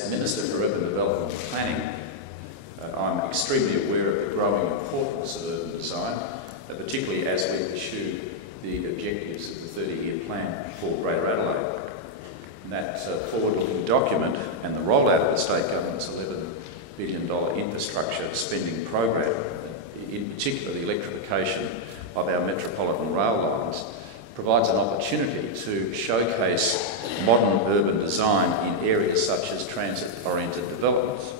As Minister for Urban Development and Planning, I'm extremely aware of the growing importance of urban design, particularly as we pursue the objectives of the 30-year plan for Greater Adelaide. And that forward-looking document and the rollout of the state government's $11 billion infrastructure spending program, in particular the electrification of our metropolitan rail lines, provides an opportunity to showcase modern urban design in areas such as transit-oriented developments.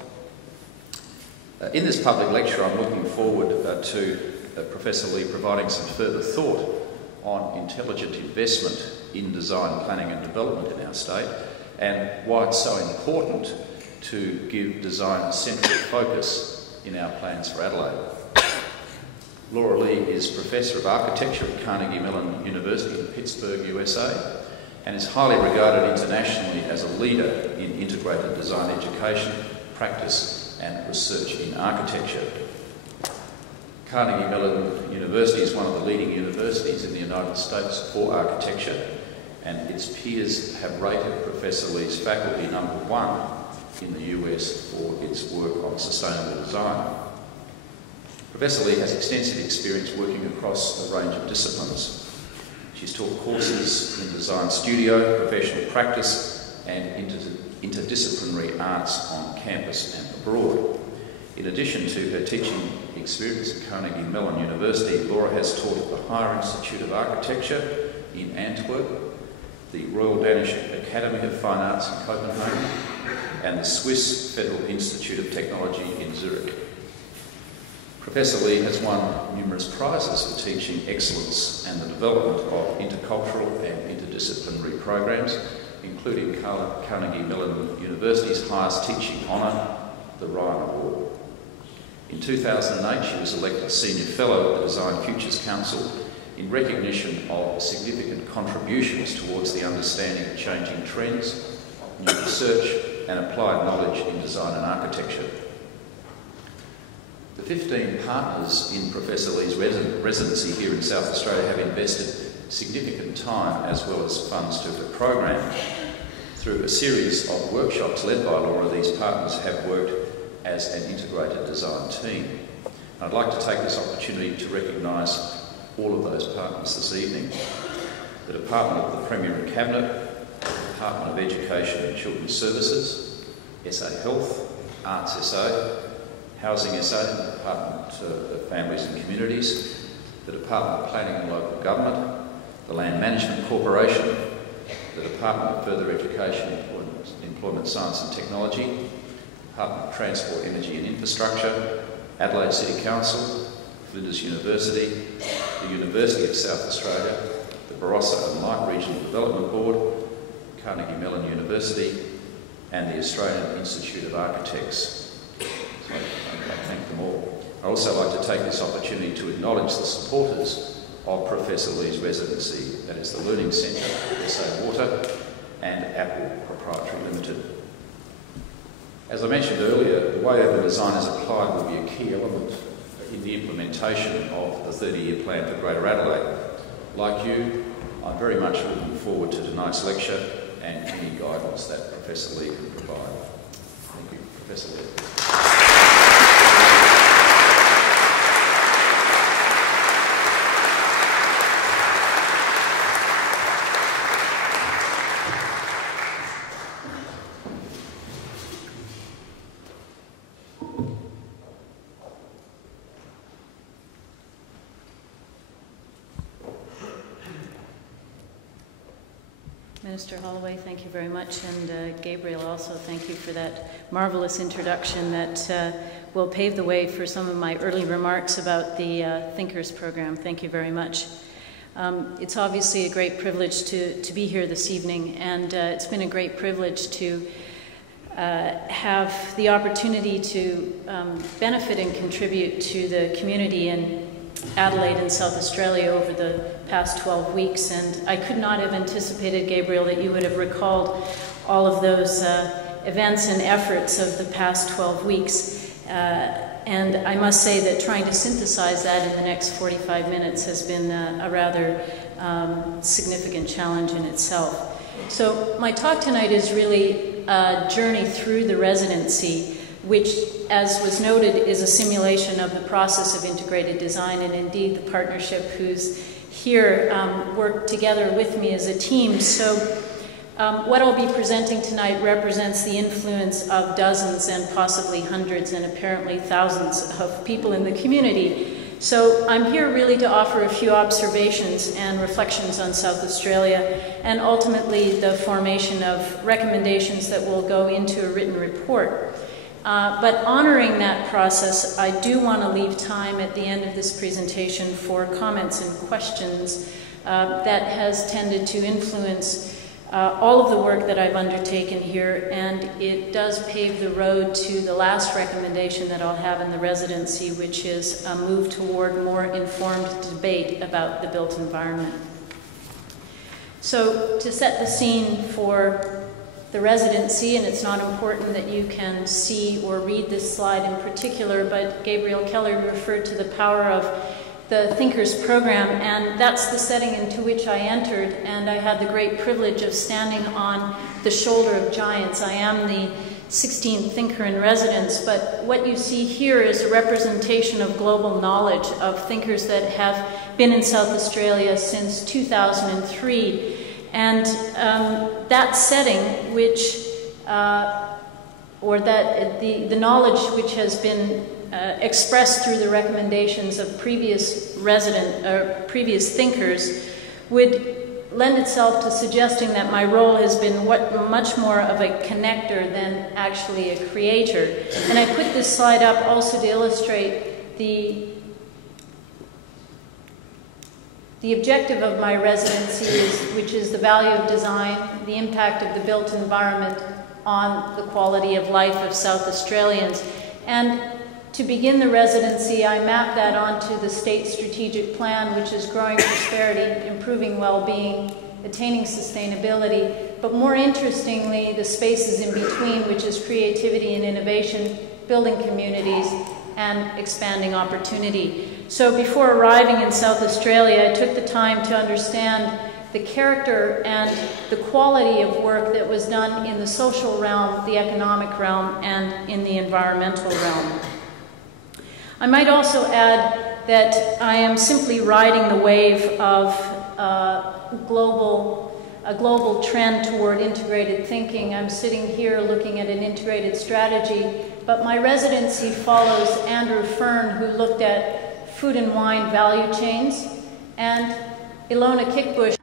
In this public lecture, I'm looking forward to Professor Lee providing some further thought on intelligent investment in design, planning and development in our state, and why it's so important to give design a central focus in our plans for Adelaide. Laura Lee is Professor of Architecture at Carnegie Mellon University in Pittsburgh, USA, and is highly regarded internationally as a leader in integrated design education, practice and research in architecture. Carnegie Mellon University is one of the leading universities in the United States for architecture, and its peers have rated Professor Lee's faculty #1 in the US for its work on sustainable design. Professor Lee has extensive experience working across a range of disciplines. She's taught courses in design studio, professional practice and interdisciplinary arts on campus and abroad. In addition to her teaching experience at Carnegie Mellon University, Laura has taught at the Higher Institute of Architecture in Antwerp, the Royal Danish Academy of Fine Arts in Copenhagen, and the Swiss Federal Institute of Technology in Zurich. Professor Lee has won numerous prizes for teaching excellence and the development of intercultural and interdisciplinary programs, including Carnegie Mellon University's highest teaching honour, the Ryan Award. In 2008, she was elected Senior Fellow at the Design Futures Council in recognition of significant contributions towards the understanding of changing trends, new research and applied knowledge in design and architecture. The 15 partners in Professor Lee's residency here in South Australia have invested significant time as well as funds to the program. Through a series of workshops led by Laura, these partners have worked as an integrated design team. I'd like to take this opportunity to recognise all of those partners this evening. The Department of the Premier and Cabinet, the Department of Education and Children's Services, SA Health, Arts SA, Housing SA, the Department of Families and Communities, the Department of Planning and Local Government, the Land Management Corporation, the Department of Further Education, Employment Science and Technology, Department of Transport, Energy and Infrastructure, Adelaide City Council, Flinders University, the University of South Australia, the Barossa and Light Regional Development Board, Carnegie Mellon University, and the Australian Institute of Architects. So I thank them all. I'd also like to take this opportunity to acknowledge the supporters of Professor Lee's residency, that is the Learning Centre, SA Water, and Apple Proprietary Limited. As I mentioned earlier, the way urban design is applied will be a key element in the implementation of the 30-year plan for Greater Adelaide. Like you, I'm very much looking forward to tonight's lecture and any guidance that Professor Lee can provide. Thank you, Professor Lee. Minister Holloway, thank you very much, and Gabriel also, thank you for that marvellous introduction that will pave the way for some of my early remarks about the Thinkers program. Thank you very much. It's obviously a great privilege to be here this evening, and it's been a great privilege to have the opportunity to benefit and contribute to the community in Adelaide and South Australia over the past 12 weeks, and I could not have anticipated, Gabriel, that you would have recalled all of those events and efforts of the past 12 weeks. And I must say that trying to synthesize that in the next 45 minutes has been a rather significant challenge in itself. So my talk tonight is really a journey through the residency, which, as was noted, is a simulation of the process of integrated design, and indeed the partnership who's here worked together with me as a team. So what I'll be presenting tonight represents the influence of dozens and possibly hundreds and apparently thousands of people in the community. So I'm here really to offer a few observations and reflections on South Australia, and ultimately the formation of recommendations that will go into a written report. But honoring that process, I do want to leave time at the end of this presentation for comments and questions that has tended to influence all of the work that I've undertaken here, and it does pave the road to the last recommendation that I'll have in the residency, which is a move toward more informed debate about the built environment. So to set the scene for the residency, and it's not important that you can see or read this slide in particular, but Gabriel Keller referred to the power of the Thinkers program, and that's the setting into which I entered, and I had the great privilege of standing on the shoulder of giants. I am the 16th Thinker in residence, but what you see here is a representation of global knowledge of thinkers that have been in South Australia since 2003. And that setting, which, or that the knowledge which has been expressed through the recommendations of previous thinkers, would lend itself to suggesting that my role has been much more of a connector than actually a creator. And I put this slide up also to illustrate the objective of my residency, which is the value of design, the impact of the built environment on the quality of life of South Australians. And to begin the residency, I mapped that onto the state strategic plan, which is growing prosperity, improving well-being, attaining sustainability, but more interestingly, the spaces in between, which is creativity and innovation, building communities, and expanding opportunity. So before arriving in South Australia, I took the time to understand the character and the quality of work that was done in the social realm, the economic realm, and in the environmental realm. I might also add that I am simply riding the wave of a global trend toward integrated thinking. I'm sitting here looking at an integrated strategy, but my residency follows Andrew Fern, who looked at food and wine value chains, and Ilona Kickbush.